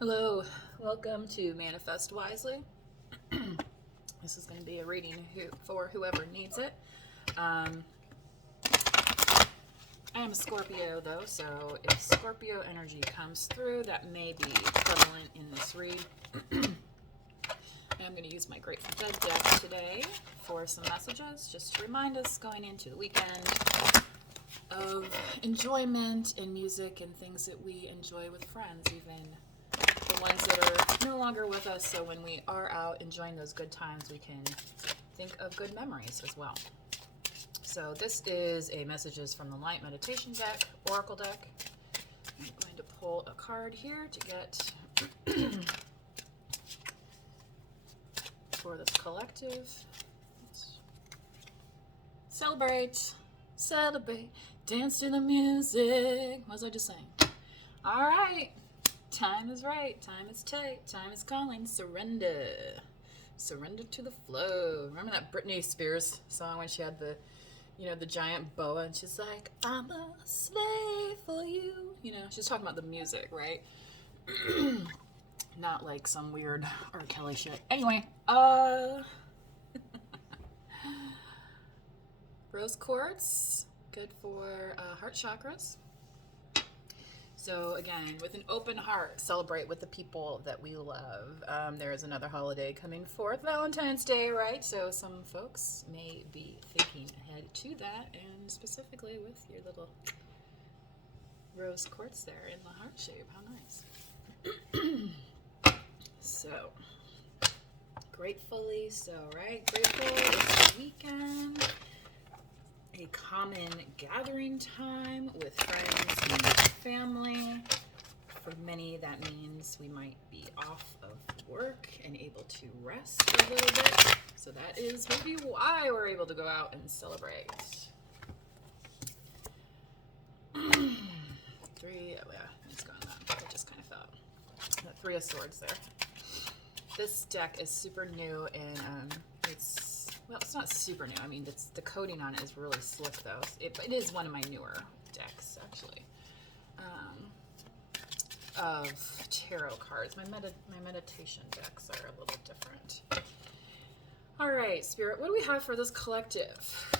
Hello, welcome to Manifest Wisely. This is going to be a reading for whoever needs it. I am a Scorpio though, so if Scorpio energy comes through, that may be prevalent in this read. I'm going to use my Grateful Dead deck today for some messages, just to remind us going into the weekend of enjoyment and music and things that we enjoy with friends, even the ones that are no longer with us. So when we are out enjoying those good times, we can think of good memories as well. So this is a Messages from the Light meditation deck, Oracle deck. I'm going to pull a card here to get for this collective. Celebrate, celebrate, dance to the music. What was I just saying? All right. Time is right, time is tight, time is calling, surrender. Surrender to the flow. Remember that Britney Spears song when she had the giant boa and she's like, I'm a slave for you. She's talking about the music, right? Not like some weird R. Kelly shit. Anyway, rose quartz, good for heart chakras. So again, with an open heart, celebrate with the people that we love. There is another holiday coming forth, Valentine's Day, right? So some folks may be thinking ahead to that, and specifically with your little rose quartz there in the heart shape. How nice. So, gratefully so, right? Grateful it's the weekend. A common gathering time with friends and family. For many, that means we might be off of work and able to rest a little bit. So that is maybe why we're able to go out and celebrate. Three, oh yeah, it's gone now. I just kind of felt that Three of Swords there. This deck is super new and it's not super new. I mean, the coding on it is really slick, though. It is one of my newer decks, actually, of tarot cards. My meditation decks are a little different. All right, Spirit, what do we have for this collective?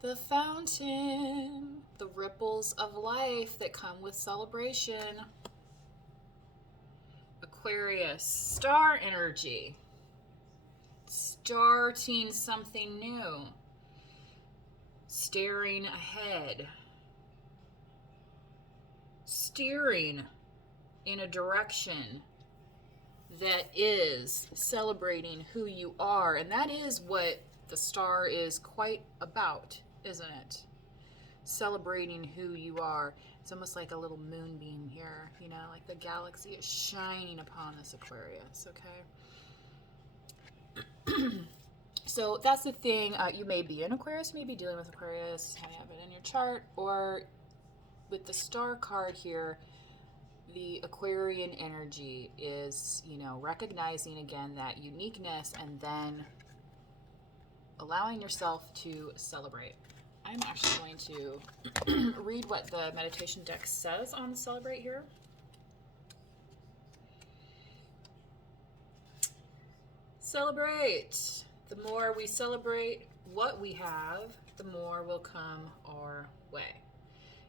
The fountain, the ripples of life that come with celebration. Aquarius, star energy, starting something new, staring ahead, steering in a direction that is celebrating who you are. And that is what the star is quite about, isn't it? Celebrating who you are. It's almost like a little moonbeam here, like the galaxy is shining upon this Aquarius, okay? So that's the thing. You may be an Aquarius, you may be dealing with Aquarius, how you have it in your chart, or with the star card here, the Aquarian energy is, recognizing again that uniqueness and then allowing yourself to celebrate. I'm actually going to read what the meditation deck says on celebrate here. Celebrate. The more we celebrate what we have, the more will come our way.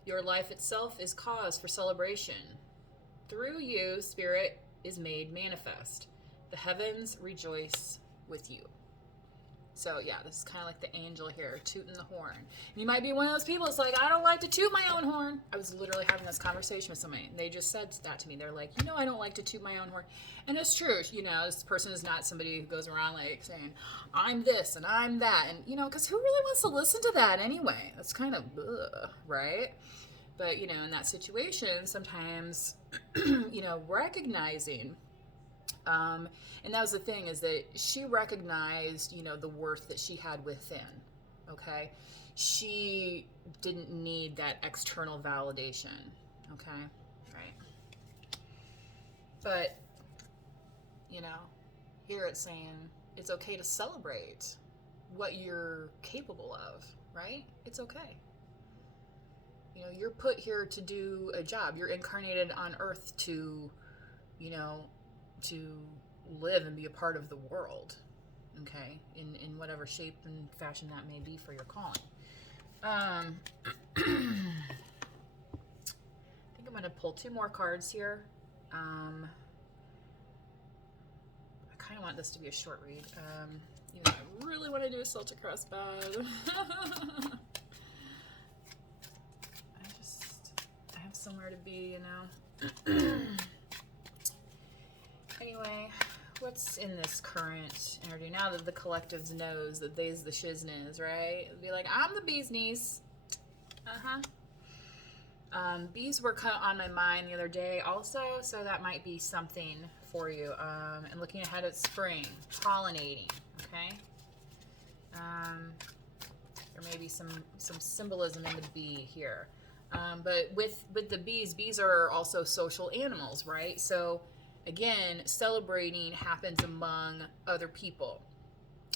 Your life itself is cause for celebration. Through you, Spirit is made manifest. The heavens rejoice with you. So yeah, this is kind of like the angel here, tooting the horn. And you might be one of those people that's like, I don't like to toot my own horn. I was literally having this conversation with somebody, and they just said that to me. They're like, I don't like to toot my own horn. And it's true, this person is not somebody who goes around like saying, I'm this and I'm that. And, because who really wants to listen to that anyway? That's kind of, right? But, in that situation, sometimes, recognizing and that was the thing, is that she recognized, the worth that she had within. Okay. She didn't need that external validation. Okay. Right. But, here it's saying it's okay to celebrate what you're capable of, right? It's okay. You know, you're put here to do a job. You're incarnated on Earth to, you know, to live and be a part of the world. Okay, in whatever shape and fashion that may be for your calling. I think I'm going to pull 2 more cards here. I kind of want this to be a short read. Even though I really want to do a Celtic Cross bad. I have somewhere to be, you know. Anyway, what's in this current energy now that the collectives knows that they's the shizness, right? It'd be like, I'm the bee's knees. Bees were on my mind the other day also, so that might be something for you. And looking ahead at spring, pollinating, okay? There may be some symbolism in the bee here. But with the bees are also social animals, right? So again, celebrating happens among other people.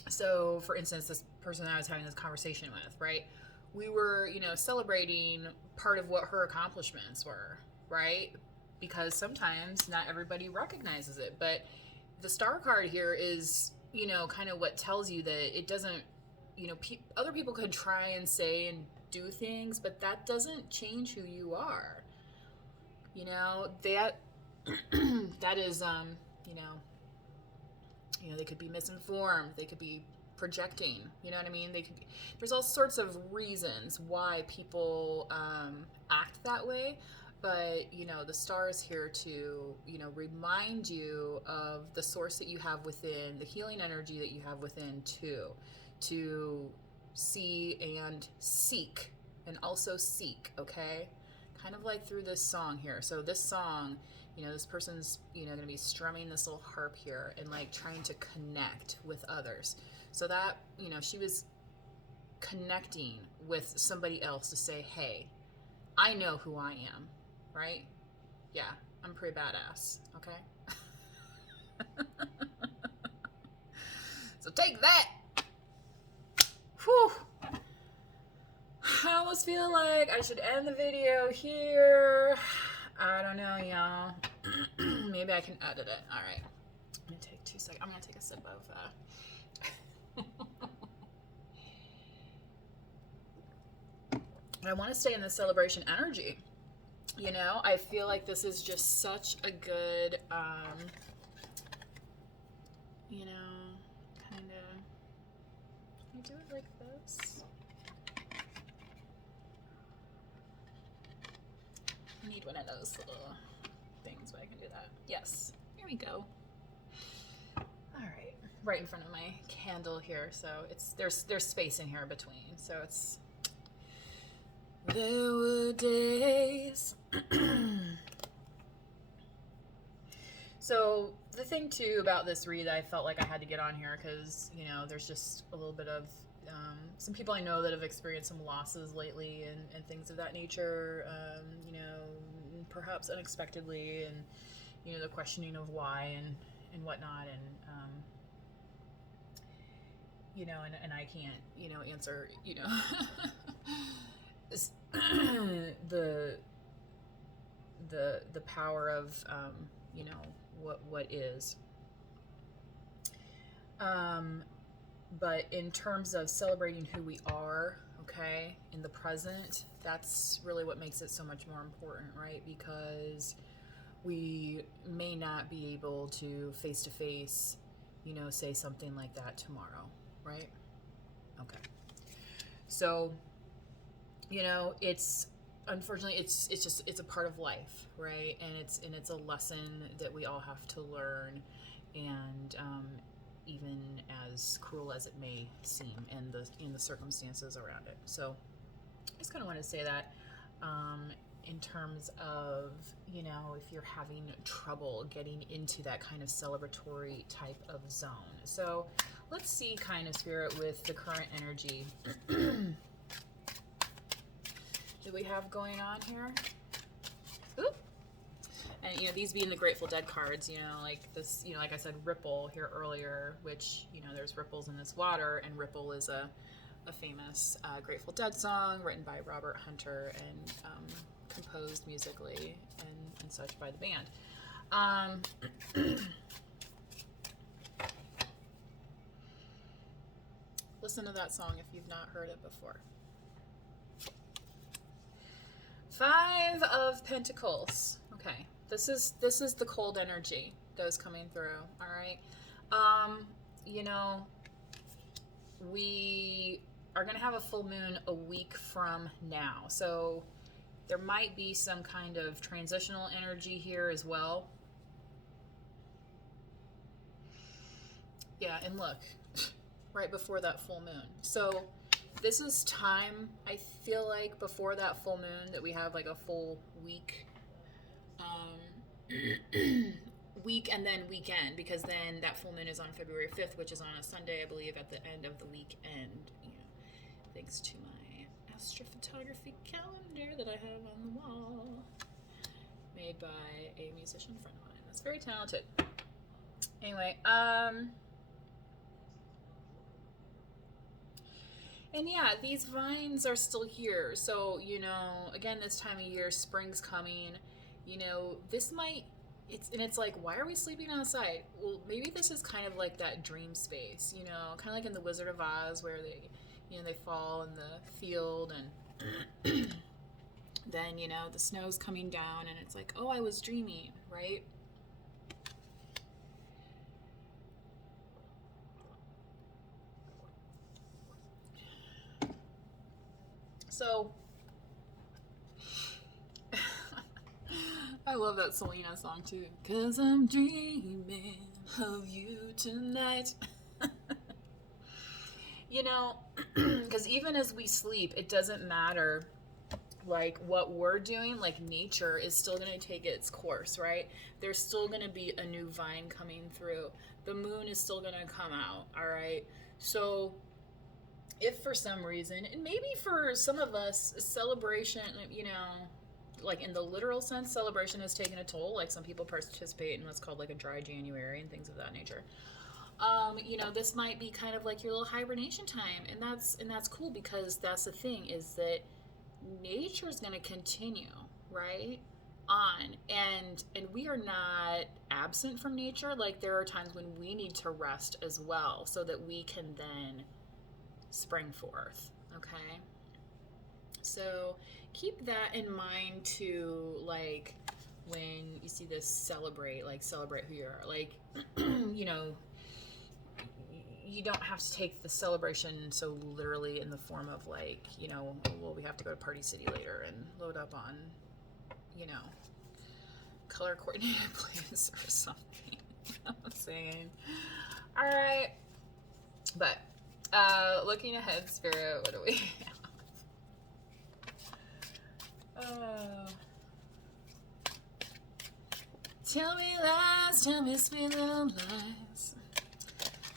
So for instance, this person I was having this conversation with, right? We were, you know, celebrating part of what her accomplishments were, right? Because sometimes not everybody recognizes it. But the star card here is, you know, kind of what tells you that it doesn't, you know, other people could try and say and do things, but that doesn't change who you are. You know, that that is, you know, they could be misinformed. They could be projecting, you know what I mean? There's all sorts of reasons why people act that way, but you know, the star is here to, you know, remind you of the source that you have within, the healing energy that you have within too, to see and seek, and also seek, okay? Kind of like through this song here. So this song, you know, this person's, you know, going to be strumming this little harp here and like trying to connect with others. So that, you know, she was connecting with somebody else to say, hey, I know who I am, right? Yeah, I'm pretty badass, okay? So take that. Whew. I almost feel like I should end the video here. I don't know, y'all. Maybe I can edit it. All right. I'm going to take 2 seconds. I'm going to take a sip of I want to stay in the celebration energy. You know, I feel like this is just such a good, you know, kind of, can you do it like this? I need one of those little things where I can do that. Yes, here we go. All right, right in front of my candle here, so it's there's space in here between, so it's. There were days. So the thing too about this read, I felt like I had to get on here because, you know, there's just a little bit of some people I know that have experienced some losses lately and things of that nature, you know, perhaps unexpectedly, and, you know, the questioning of why and whatnot, and you know, and I can't, you know, answer, you know, the power of you know, what is, but in terms of celebrating who we are, okay, in the present, that's really what makes it so much more important, right? Because we may not be able to face to face, you know, say something like that tomorrow, right? Okay, so, you know, it's unfortunately it's just it's a part of life, right? And it's a lesson that we all have to learn, and even as cruel as it may seem in the circumstances around it. So I just kind of want to say that in terms of, you know, if you're having trouble getting into that kind of celebratory type of zone. So let's see, kind of spirit, with the current energy that we have going on here. Oop. And, you know, these being the Grateful Dead cards, you know, like this, you know, like I said, ripple here earlier, which, you know, there's ripples in this water, and ripple is a a famous Grateful Dead song written by Robert Hunter and composed musically and such by the band. Listen to that song if you've not heard it before. 5 of Pentacles. Okay, this is the cold energy that was coming through. All right, you know, we are gonna have a full moon a week from now, so there might be some kind of transitional energy here as well. Yeah, and look, right before that full moon. So this is time, I feel like, before that full moon that we have like a full week. Week and then weekend, because then that full moon is on February 5th, which is on a Sunday, I believe, at the end of the weekend. You know, thanks to my astrophotography calendar that I have on the wall, made by a musician friend of mine that's very talented. Anyway, and yeah, these vines are still here. So, you know, again, this time of year, spring's coming. You know, this might, it's like, why are we sleeping outside? Well, maybe this is kind of like that dream space, you know, kind of like in the Wizard of Oz, where they, you know, they fall in the field and then, you know, the snow's coming down and it's like, oh, I was dreaming, right? So, I love that Selena song too. 'Cause I'm dreaming of you tonight. You know, because even as we sleep, it doesn't matter like what we're doing, like nature is still going to take its course, right? There's still going to be a new vine coming through. The moon is still going to come out, all right? So if for some reason, and maybe for some of us, celebration, you know, like in the literal sense, celebration has taken a toll. Like some people participate in what's called like a dry January and things of that nature. You know, this might be kind of like your little hibernation time, and that's cool, because that's the thing, is that nature is going to continue right on, and we are not absent from nature. Like there are times when we need to rest as well, so that we can then spring forth. Okay, so keep that in mind too, like when you see this, celebrate who you are. Like you know, you don't have to take the celebration so literally in the form of like, you know, well, we have to go to Party City later and load up on, you know, color coordinated plays or something. You know what I'm saying? All right. But looking ahead, Spirit, what do we have? Tell me lies, tell me sweet little lies.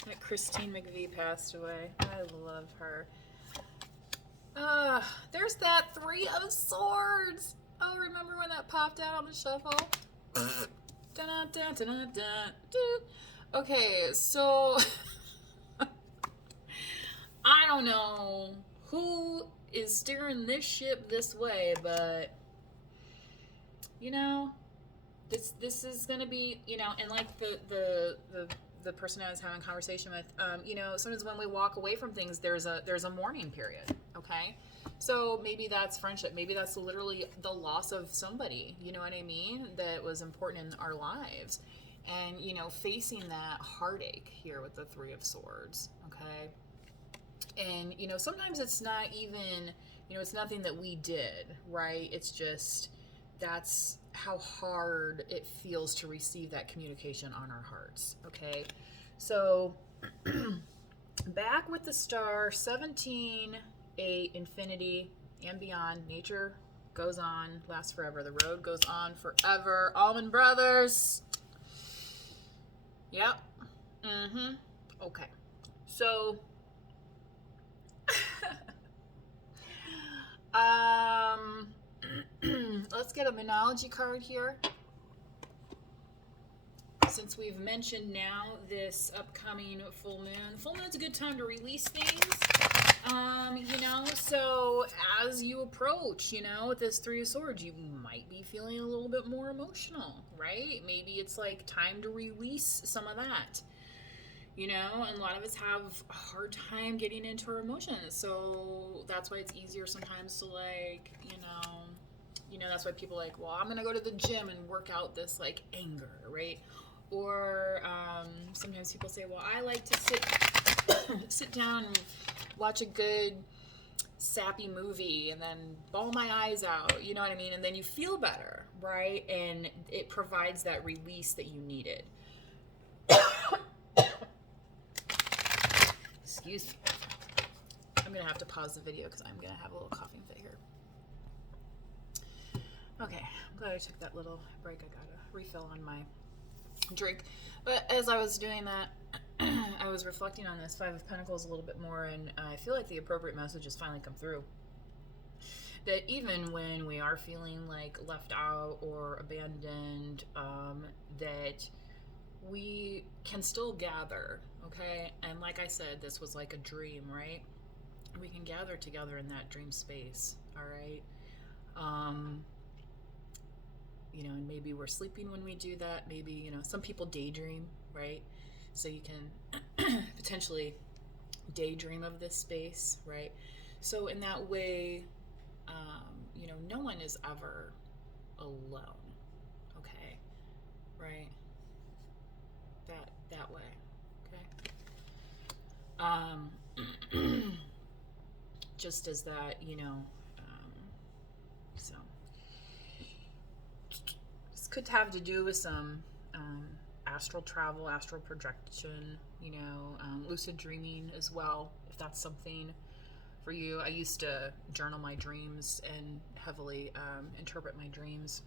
That Christine McVie passed away. I love her. There's that 3 of Swords. Oh, remember when that popped out on the shuffle? Okay, so I don't know who is steering this ship this way, but you know, this is gonna be, you know, and like the person I was having a conversation with, you know, sometimes when we walk away from things, there's a mourning period. Okay, so maybe that's friendship, maybe that's literally the loss of somebody, you know what I mean, that was important in our lives, and you know, facing that heartache here with the 3 of Swords. Okay, and you know, sometimes it's not even, you know, it's nothing that we did, right? It's just that's how hard it feels to receive that communication on our hearts. Okay, so back with the star, 17, 8, infinity and beyond. Nature goes on, lasts forever. The road goes on forever. Allman Brothers. Yep. Okay, so let's get a Moonology card here. Since we've mentioned now this upcoming full moon. Full moon's a good time to release things. So as you approach, with this Three of Swords, you might be feeling a little bit more emotional, right? Maybe it's like time to release some of that, and a lot of us have a hard time getting into our emotions. So that's why it's easier sometimes to that's why people well, I'm going to go to the gym and work out this anger, right? Or sometimes people say, well, I like to sit down and watch a good sappy movie and then bawl my eyes out, you know what I mean? And then you feel better, right? And it provides that release that you needed. Excuse me. I'm going to have to pause the video because I'm going to have a little coughing fit here. Okay, I'm glad I took that little break. I got a refill on my drink. But as I was doing that, I was reflecting on this Five of Pentacles a little bit more, and I feel like the appropriate message has finally come through. That even when we are feeling left out or abandoned, that we can still gather, okay? And like I said, this was like a dream, right? We can gather together in that dream space, all right? And maybe we're sleeping when we do that. Maybe, some people daydream, right? So you can potentially daydream of this space, right? So in that way, no one is ever alone, okay? Right? That way, okay? Just as that, so this could have to do with some astral travel, astral projection, lucid dreaming as well, if that's something for you. I used to journal my dreams and heavily interpret my dreams.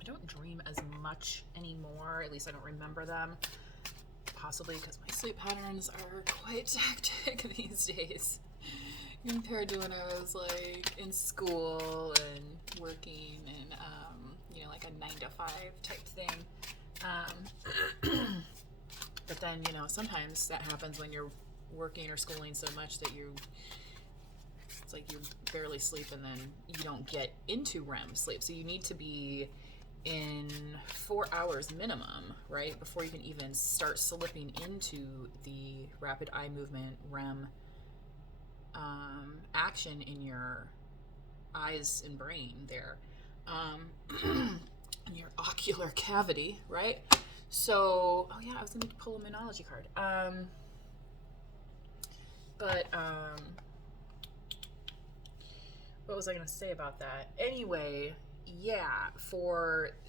I don't dream as much anymore, at least I don't remember them, possibly because my sleep patterns are quite hectic these days compared to when I was in school and working and like a 9-to-5 type thing. But then, sometimes that happens when you're working or schooling so much that it's like you barely sleep and then you don't get into REM sleep. So you need to be in 4 hours minimum, right? Before you can even start slipping into the rapid eye movement REM action in your eyes and brain there. In your ocular cavity, right? So, oh yeah, I was going to pull a Moonology card. What was I going to say about that? Anyway, yeah,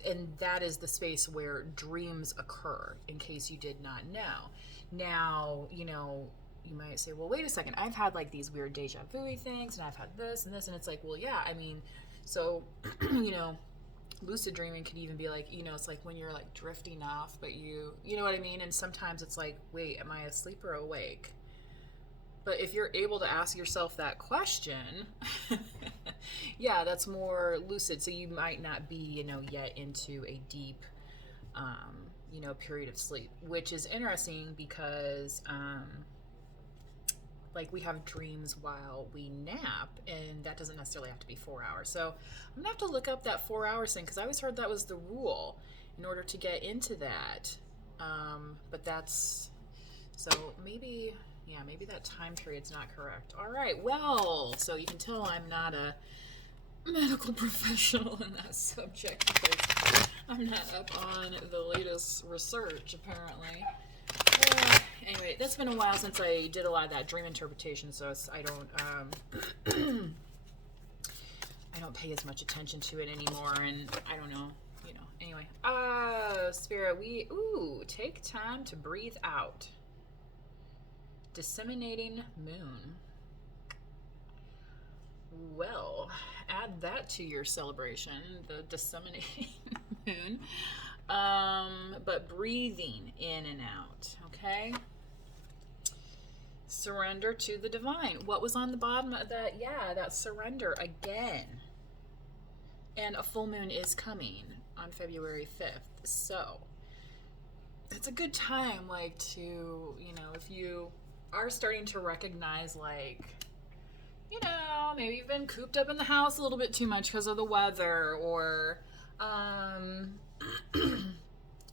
and that is the space where dreams occur, in case you did not know. Now, you might say, well, wait a second, I've had these weird deja vu things, and I've had this and this, and it's well, yeah, I mean, so, lucid dreaming could even be it's when you're drifting off, but you know what I mean? And sometimes it's wait, am I asleep or awake? But if you're able to ask yourself that question, yeah, that's more lucid. So you might not be, yet into a deep, period of sleep, which is interesting because, we have dreams while we nap, and that doesn't necessarily have to be 4 hours. So I'm gonna have to look up that 4 hours thing, because I always heard that was the rule in order to get into that. But that's, so maybe that time period's not correct. All right, well, so you can tell I'm not a medical professional in that subject, because I'm not up on the latest research, apparently. Anyway, that's been a while since I did a lot of that dream interpretation, so I don't pay as much attention to it anymore, and I don't know, anyway. Spirit, take time to breathe out. Disseminating moon. Well, add that to your celebration, the disseminating moon. But breathing in and out, okay? Surrender to the divine. What was on the bottom of that? Yeah, that surrender again. And a full moon is coming on February 5th. So it's a good time, to, if you are starting to recognize, you know, maybe you've been cooped up in the house a little bit too much because of the weather, or,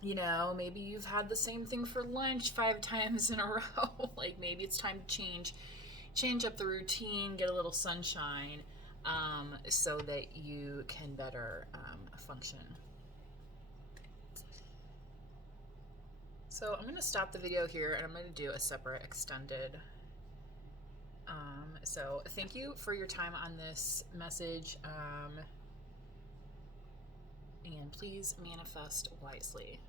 you know, maybe you've had the same thing for lunch 5 times in a row. Like maybe it's time to change up the routine, get a little sunshine, so that you can better function. So I'm going to stop the video here and I'm going to do a separate extended. So thank you for your time on this message, and please manifest wisely.